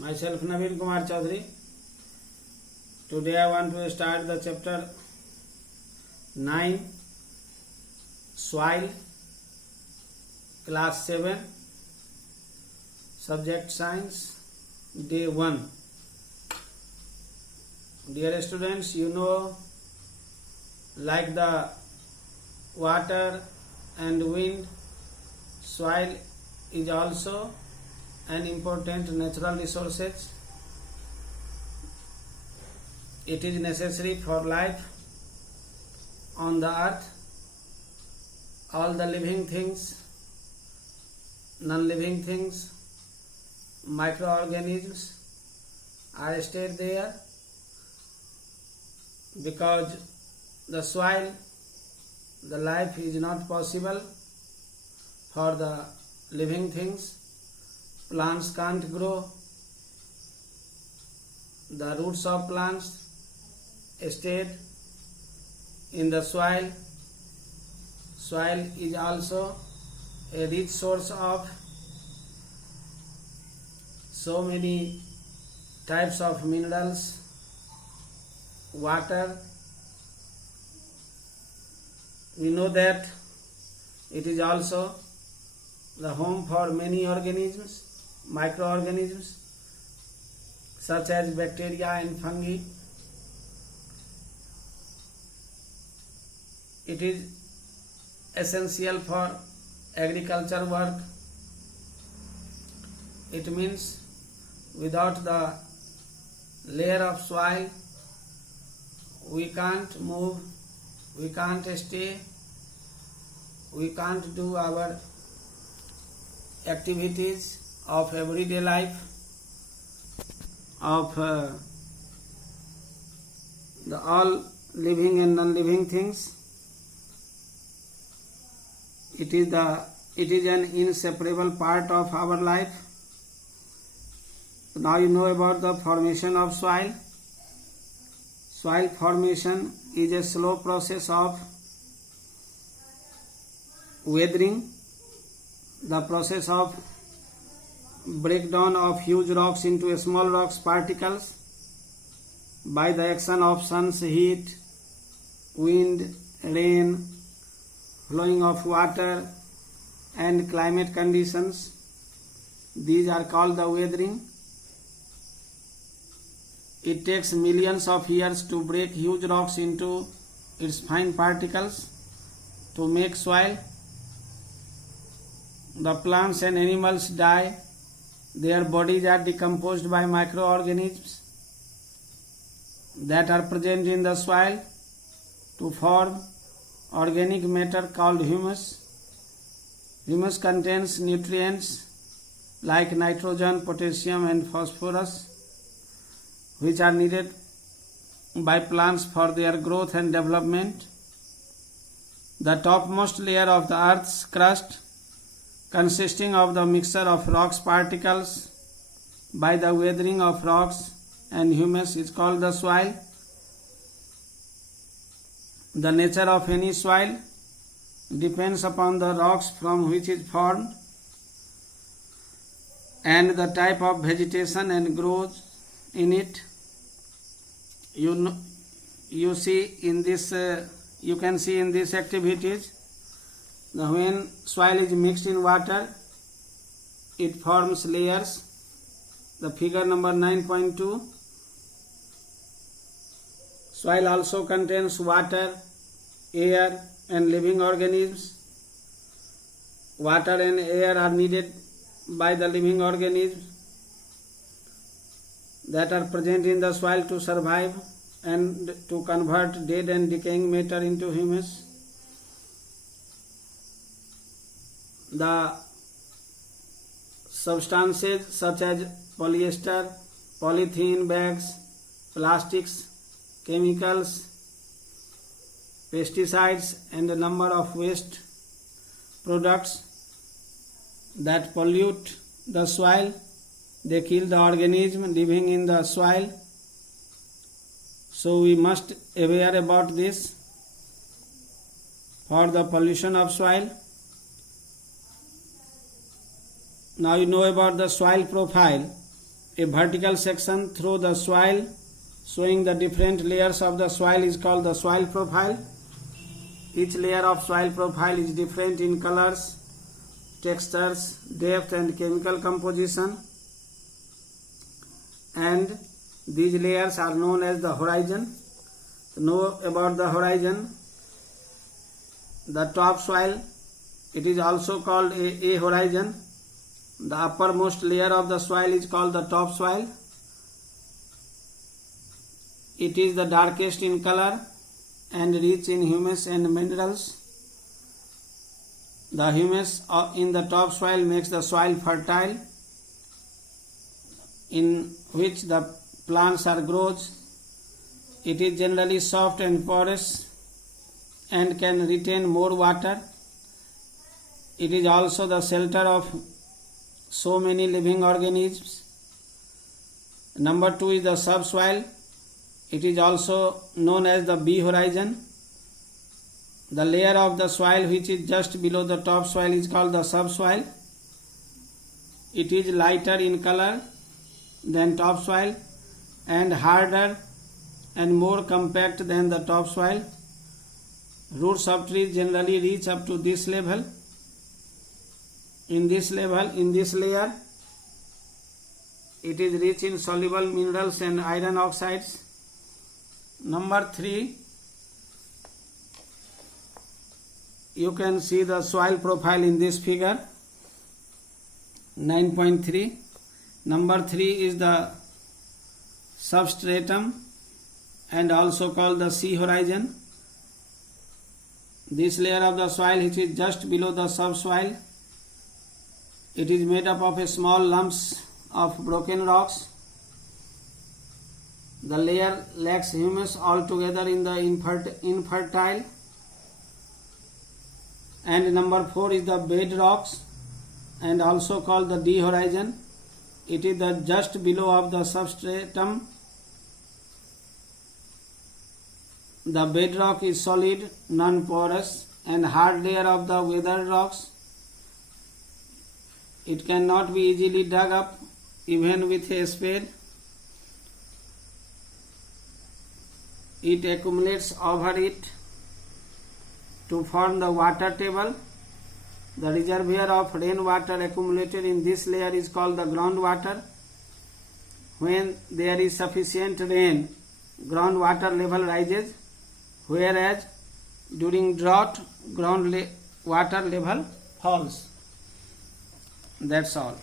Myself Naveen Kumar Chaudhary. Today I want to start the chapter 9, Soil, class 7, subject science, day 1. Dear students, you know, like the water and wind, soil is also an important natural resources. It is necessary for life on the earth. All the living things, non-living things, microorganisms are stayed there because the soil, the life is not possible for the living things. Plants can't grow. The roots of plants stayed in the soil. Soil is also a rich source of so many types of minerals, water. We know that it is also the home for many organisms, microorganisms such as bacteria and fungi. It is essential for agriculture work. It means without the layer of soil, we can't move, we can't stay, we can't do our activities of everyday life, of the all living and non-living things. It is an inseparable part of our life. Now you know about the formation of soil. Soil formation is a slow process of weathering, the process of breakdown of huge rocks into small rocks particles by the action of sun's heat, wind, rain, flowing of water and climate conditions. These are called the weathering. It takes millions of years to break huge rocks into its fine particles to make soil. The plants and animals die. Their bodies are decomposed by microorganisms that are present in the soil to form organic matter called humus. Humus contains nutrients like nitrogen, potassium and phosphorus, which are needed by plants for their growth and development. The topmost layer of the earth's crust, consisting of the mixture of rocks particles by the weathering of rocks and humus, is called the soil. The nature of any soil depends upon the rocks from which it is formed and the type of vegetation and growth in it. You see in this, you can see in these activities, when soil is mixed in water, it forms layers. The figure number 9.2. Soil also contains water, air and living organisms. Water and air are needed by the living organisms that are present in the soil to survive and to convert dead and decaying matter into humus. The substances such as polyester, polythene bags, plastics, chemicals, pesticides and a number of waste products that pollute the soil. They kill the organism living in the soil. So we must aware about this for the pollution of soil. Now you know about the soil profile. A vertical section through the soil showing the different layers of the soil is called the soil profile. Each layer of soil profile is different in colors, textures, depth and chemical composition, and these layers are known as the horizon. To know about the horizon, the top soil, it is also called a horizon. The uppermost layer of the soil is called the top soil. It is the darkest in color and rich in humus and minerals. The humus in the top soil makes the soil fertile, in which the plants are grows. It is generally soft and porous and can retain more water. It is also the shelter of so many living organisms. Number 2 is the subsoil. It is also known as the B horizon. The layer of the soil which is just below the top soil is called the subsoil. It is lighter in color than topsoil and harder and more compact than the topsoil. Roots of trees generally reach up to this level. In this layer, it is rich in soluble minerals and iron oxides. Number 3, you can see the soil profile in this figure 9.3. Number 3 is the substratum and also called the C horizon. This layer of the soil which is just below the subsoil, it is made up of a small lumps of broken rocks. The layer lacks humus altogether in the infertile. And number 4 is the bedrocks and also called the D horizon. It is the just below of the substratum. The bedrock is solid, non-porous and hard layer of the weathered rocks. It cannot be easily dug up even with a spade. It accumulates over it to form the water table. The reservoir of rainwater accumulated in this layer is called the groundwater. When there is sufficient rain, groundwater level rises, whereas during drought, ground water level falls. That's all.